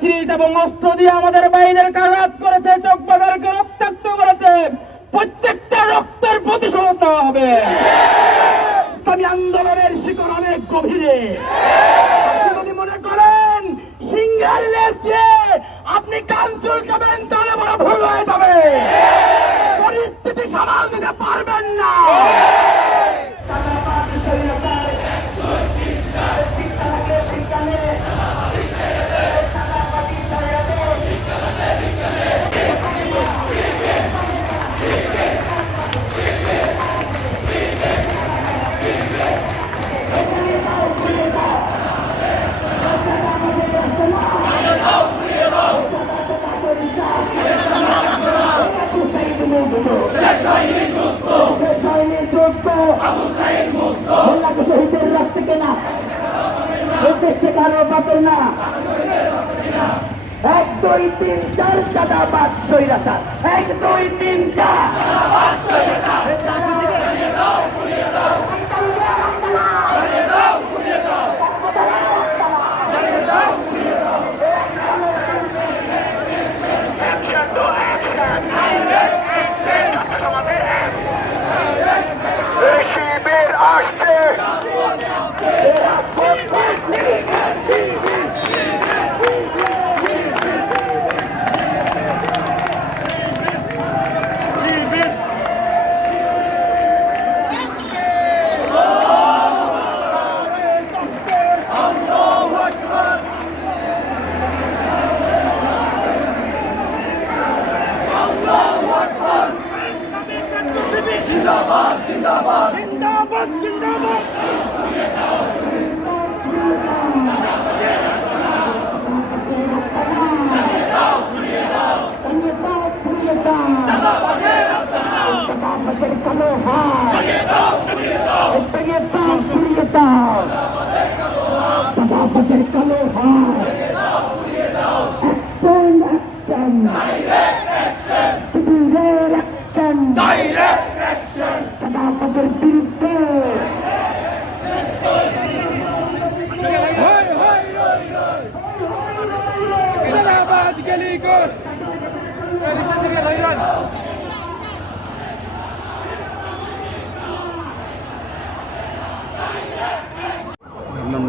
কিরিট এবং অস্ত্র দিয়ে আমাদের বাইরের আঘাত করেছে, চোখবাজারকে রক্তাক্ত করেছে, প্রত্যেকটা রক্তের প্রতিশোধ দেওয়া হবে। ইসলামী আন্দোলনের শিকড় অনেক গভীরে। আপনি যদি মনে করেন সিংহের লেজ দিয়ে আপনি কান চুলকাবেন, তাহলে বড় ভুল হয়ে যাবে। পরিস্থিতি সামাল দিতে পারবেন না। শহীদের রক্ত কেনা দেশে কারো বাতিল না। 1 2 3 4 চাঁদাবাজ স্বৈরাচার। 1 2 3 4 শিবির আসছে। জিন্দাবাদ জিন্দাবাদ জিন্দাবাদ জিন্দাবাদ।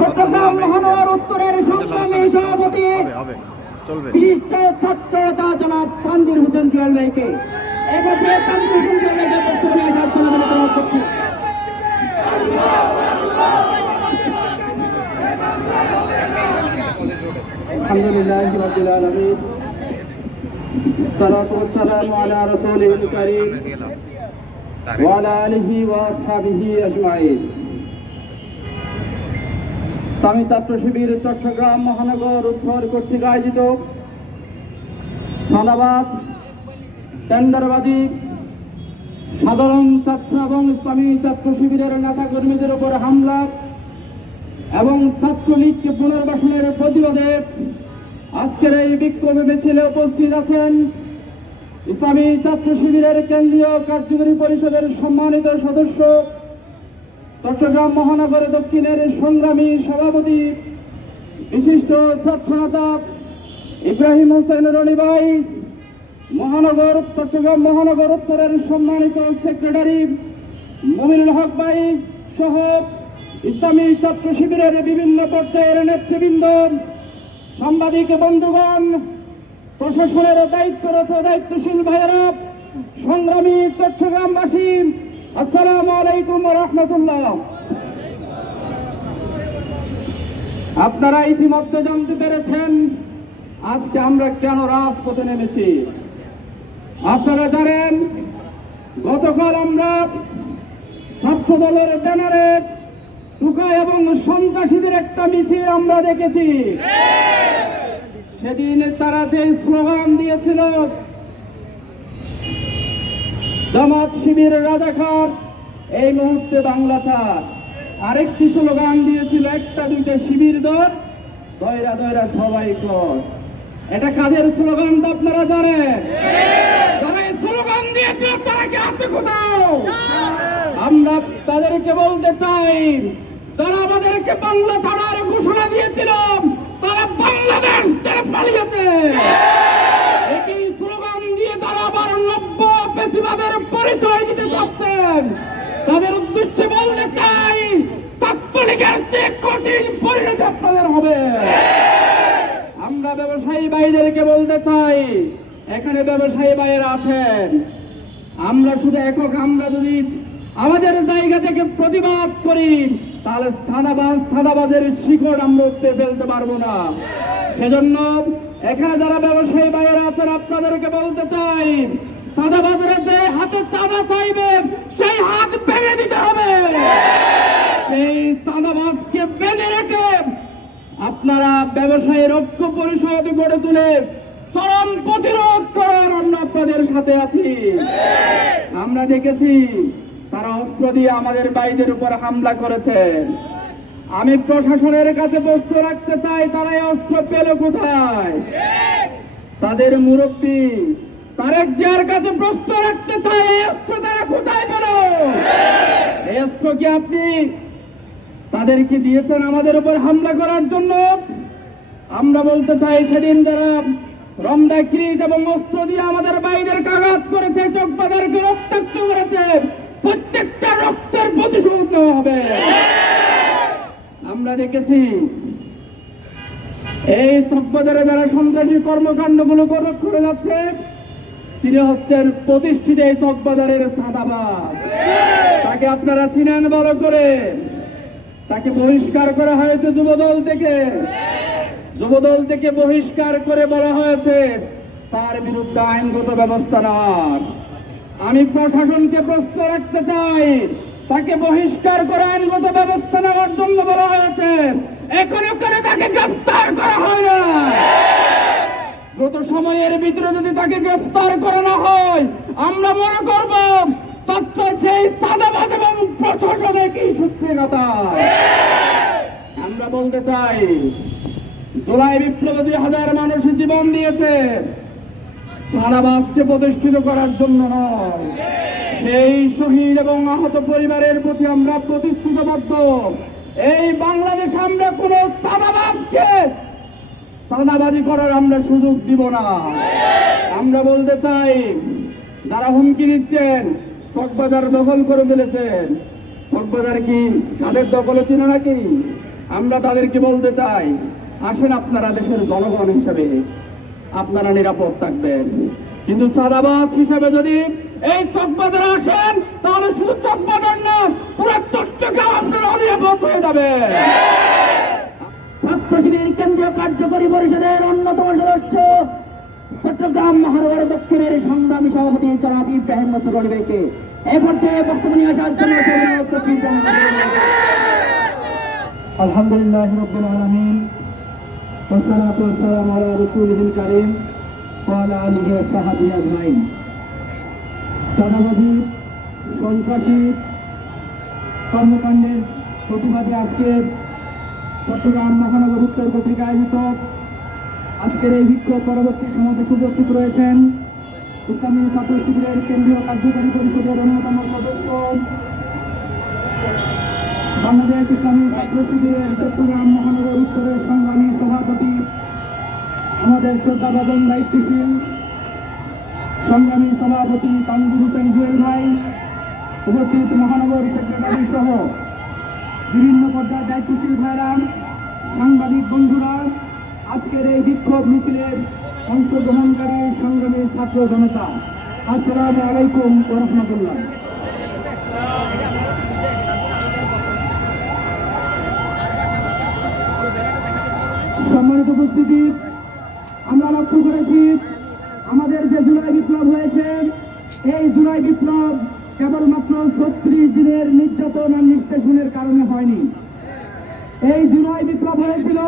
চট্টগ্রাম মহানগর উত্তরের সংগ্রামী সভাপতি বিশিষ্ট ছাত্রনেতা জনাব তানজির হোসেন জুয়েল ভাইকে এই পর্যায়ে তানজির হোসেন জুয়েল ভাইকে বক্তব্য নিয়ে আসার জন্য অনুরোধ করছি। আলহামদুলিল্লাহ রাব্বিল আলামিন, সালাতু ওয়াসসালামু আলা রাসূলিল কারীম ওয়া আলা আলিহি ওয়া আসহাবিহি আজমাইন। ইসলামী ছাত্র শিবির চট্টগ্রাম মহানগর উত্তর কর্তৃক আয়োজিত চাঁদাবাজ, টেন্ডারবাজি, সাধারণ ছাত্র এবং ইসলামী ছাত্র শিবিরের নেতা কর্মীদের উপর হামলা এবং ছাত্রলীগকে পুনর্বাসনের প্রতিবাদে আজকের এই বিক্ষোভ মিছিলে উপস্থিত আছেন ইসলামী ছাত্র শিবিরের কেন্দ্রীয় কার্যকরী পরিষদের সম্মানিত সদস্য, চট্টগ্রাম মহানগর দক্ষিণের সংগ্রামী সভাপতি, বিশিষ্ট ছাত্রনেতা ইব্রাহিম হোসেন রনি ভাই, চট্টগ্রাম মহানগর উত্তরের সম্মানিত সেক্রেটারি মুমিনুল হক ভাই সহ ইসলামী ছাত্র শিবিরের বিভিন্ন পর্যায়ের নেতৃবৃন্দ, সাংবাদিক বন্ধুগণ, প্রশাসনের দায়িত্বরত দায়িত্বশীল ভাইয়েরা, সংগ্রামী চট্টগ্রামবাসী, আসসালামু আলাইকুম ওয়া রাহমাতুল্লাহ। আপনারা ইতিমধ্যে জানতে পেরেছেন আজকে আমরা কেন রাজপথে নেমেছি। আপনারা জানেন গতকাল আমরা ছাত্র দলের ব্যানারে টুকা এবং সন্ত্রাসীদের একটা মিছিল আমরা দেখেছি। সেদিন তারা যে স্লোগান দিয়েছিল, জামাত শিবির রাজাকার, এই মুহূর্তে বাংলা ছাড়। আরেকটি স্লোগান দিয়েছিল, একটা দুইটা শিবির দর, দয়রা দয়রা সবাই কর। এটা কাদের স্লোগান তো আপনারা জানেন? যারা এই স্লোগান দিয়েছিল তারা কি আছে কোথাও? আমরা তাদেরকে বলতে চাই, তারা আমাদেরকে বাংলা ছাড়ার ঘোষণা দিয়েছিল, তারা বাংলাদেশ ছেড়ে পালিয়েছে। একই স্লোগান দিয়ে তারা আবার নব্য পেশিবাদের পরিচয় দিতে চাচ্ছেন। তাদের উদ্দেশ্যে বলতে চাই, তাৎক্ষণিকের চেয়ে কঠিন পরিণতি আপনাদের হবে। আমরা ব্যবসায়ী ভাইদেরকে বলতে চাই, এখানে ব্যবসায়ী ভাইয়েরা আছেন, আমরা শুধু একক আমরা যদি আমাদের জায়গা থেকে প্রতিবাদ করি তাহলে সাদাবাজের শিকড় আমরা উঠতে ফেলতে পারবো না। সেজন্য এখানে যারা ব্যবসায়ী ভাইয়েরা আছেন আপনাদেরকে বলতে চাই, সাদাবাজারে যে হাতে চাঁদা চাইবে সেই হাত ভেঙে দিতে হবে। সেই চাঁদাবাজকে বেঁধে রেখে আপনারা ব্যবসায়ীর ঐক্য পরিষদ গড়ে তুলে চরম প্রতিরোধ করার আমরা আপনাদের সাথে আছি। আমরা দেখেছি তারা অস্ত্র দিয়ে আমাদের ভাইদের উপর হামলা করেছে। আমি প্রশাসনের কাছে প্রশ্ন রাখতে চাই, তারা এই অস্ত্র পেল কোথায়? তাদের মুরব্বী তারেক জিয়ার কাছে প্রশ্ন রাখতে চাই, এই অস্ত্র তারা কোথায় পেল? এই অস্ত্র কি আপনি তাদেরকে দিয়েছেন আমাদের উপর হামলা করার জন্য? আমরা বলতে চাই, সেদিন যারা রমদা ক্রিজ এবং অস্ত্র দিয়ে আমাদের ভাইদের আঘাত করেছে, চকবাজারকে রক্তাক্ত করেছে, প্রত্যেকটা রক্তের প্রতিশোধ নেওয়া হবে। আমরা দেখেছি এই চকবাজারে যারা সন্ত্রাসী কর্মকাণ্ডগুলো করে যাচ্ছে, তিনি হচ্ছেন প্রতিষ্ঠিত এই চকবাজারের চাঁদাবাজ। তাকে আপনারা চিনেন ভালো করে। তাকে বহিষ্কার করা হয়েছে যুবদল থেকে। যুবদল থেকে বহিষ্কার করে বলা হয়েছে তার বিরুদ্ধে আইনগত ব্যবস্থা নেওয়ার। আমি প্রশাসনকে প্রশ্ন রাখতে চাই, তাকে বহিষ্কার করে আইনগত ব্যবস্থা নেওয়ার জন্য বলা হয়েছে, এখনো করে তাকে গ্রেফতার করা হয় না। দ্রুত সময়ের ভিতরে যদি তাকে গ্রেফতার করানো হয়, আমরা মনে করব তথ্য সেই চাঁদাবাজ এবং প্রশাসনের কি সূত্রতা। আমরা বলতে চাই, জুলাই বিপ্লবে 2000 মানুষ জীবন দিয়েছে, চাঁদাবাজকে প্রতিষ্ঠিত করার জন্য নয়। সেই শহীদ এবং আহত পরিবারের প্রতি আমরা প্রতিশ্রুতিবদ্ধ। এই বাংলাদেশে আমরা কোন চাঁদাবাজকে চাঁদাবাজি করার আমরা সুযোগ দিব না। আমরা বলতে চাই, যারা হুমকি দিচ্ছেন চকবাজার দখল করে ফেলেছেন, চকবাজার কি তাদের দখলে ছিল নাকি? আমরা তাদেরকে বলতে চাই, আসেন আপনারা দেশের জনগণ হিসেবে আপনারা নিরাপদ থাকবেন, কিন্তু চাঁদাবাজ হিসেবে যদি এই চকবাজারে আসেন তাহলে শুধু চকবাজার না, পুরো চট্টগ্রাম আপনারা অনিরাপদ হয়ে যাবে। ছাত্র শিবির কেন্দ্রীয় কার্যকরী পরিষদের অন্যতম সদস্য, চট্টগ্রাম মহানগর দক্ষিণের সংগ্রামী সভাপতি জনাব ইব্রাহিম মসরুর আলী ভাইকে এই পর্যায়ে বক্তব্য নিয়ে আসার জন্য আলহামদুলিল্লাহ রাব্বিল আলামিন, ওয়াসসালাতু ওয়াসসালামু আলা রাসূলিল কারীম ওয়া আলা আলিহি ওয়া সাহবিহি আজমাইন। চাঁদাবাজি সন্ত্রাসী কর্মকাণ্ডের প্রতিবাদে আজকে চট্টগ্রাম মহানগর উত্তর কর্তৃক আয়োজিত আজকের এই বিক্ষোভ পরবর্তী সমাবেশে উপস্থিত রয়েছেন ইসলামী ছাত্র শিবিরের কেন্দ্রীয় কার্যকরী পরিষদের অন্যতম সদস্য, বাংলাদেশ ইসলামী ছাত্র শিবিরের চট্টগ্রাম মহানগর উত্তরের সংগ্রামী সভাপতি, আমাদের শ্রদ্ধাভাজন দায়িত্বশীল সংগ্রামী সভাপতি তানভীর হোসেন জুয়েল ভাই, উপস্থিত মহানগর সেক্রেটারি সহ বিভিন্ন পর্যায়ের দায়িত্বশীল ভাইরা, সাংবাদিক বন্ধুরা, আজকের এই বিক্ষোভ মিছিলের অংশগ্রহণকারী সংগ্রামী ছাত্র জনতা, আসসালামু আলাইকুম ওয়া রাহমাতুল্লাহ। সম্মানিত উপস্থিতি, আমরা লক্ষ্য করেছি আমাদের যে জুলাই বিপ্লব হয়েছে, এই জুলাই বিপ্লব কেবলমাত্র 36 দিনের নির্যাতন আর নিষ্পেষণের কারণে হয়নি। এই জুলাই বিপ্লব হয়েছিল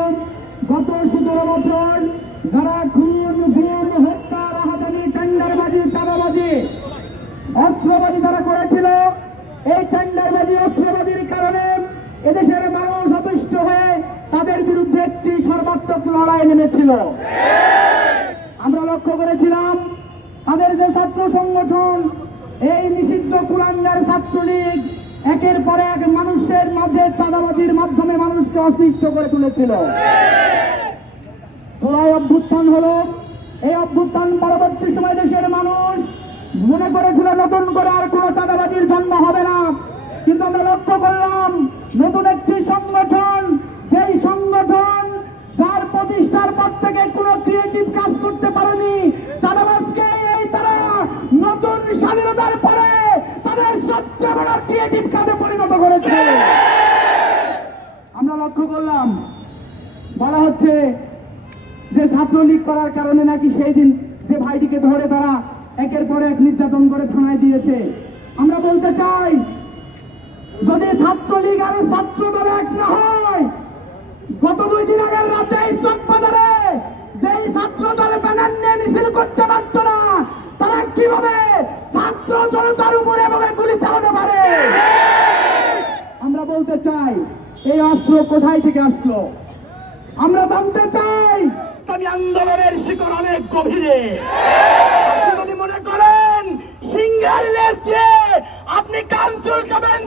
গত 17 বছর যারা খুন, গুম, হত্যা, রাহাজানি, টেন্ডারবাজি, চাঁদাবাজি, অস্ত্রবাজি যারা করেছিল, এই টেন্ডারবাজি, অস্ত্রবাজির কারণে এদেশের মানুষ অতিষ্ঠ হয়ে তাদের বিরুদ্ধে একটি সর্বাত্মক লড়াই নেমেছিল। আমরা লক্ষ্য করেছিলাম তাদের যে ছাত্র সংগঠন, এই নিষিদ্ধ কুলাঙ্গার ছাত্রলীগ একের পর এক মানুষের মাঝে চাঁদাবাজির মাধ্যমে মানুষকে অতিষ্ঠ করে তুলেছিল। জুলাই অভ্যুত্থান হলো। এই অভ্যুত্থান পরবর্তী সময় দেশের মানুষ মনে করেছিল নতুন করে আর কোনো চাঁদাবাজির জন্ম হবে না, কিন্তু আমরা লক্ষ্য করলাম নতুন একটি সংগঠন, যেই সংগঠন যার প্রতিষ্ঠার পর থেকে কোনো ক্রিয়েটিভ কাজ করতে পারেনি, চাঁদাবাজকে এই তারা নতুন স্বাধীনতার পরে তাদের সবচেয়ে বড় ক্রিয়েটিভ কাজে পরিণত করেছে। আমরা লক্ষ্য করলাম বলা হচ্ছে যে ছাত্রলীগ করার কারণে নাকি সেই দিন যে ভাইটিকে ধরে তারা একের পর এক নির্যাতন করে থানায় দিয়েছে। আমরা বলতে চাই, যদি ছাত্রলীগ আর ছাত্র দল এক না হয়, গত 2 দিন আগের রাতে চকবাজারে যেই ছাত্র দলে ব্যানার নিয়ে মিছিল করতে পারত না, তারা কিভাবে ছাত্র জনতার উপরে এভাবে গুলি চালাতে পারে? আমরা বলতে চাই, এই অস্ত্র কোথায় থেকে আসলো? আমরা জানতে চাই। ইসলামী আন্দোলনের শিকড় অনেক গভীরে। আপনি যদি মনে করেন সিংহের লেজ দিয়ে আপনি কান চুলকাবেন,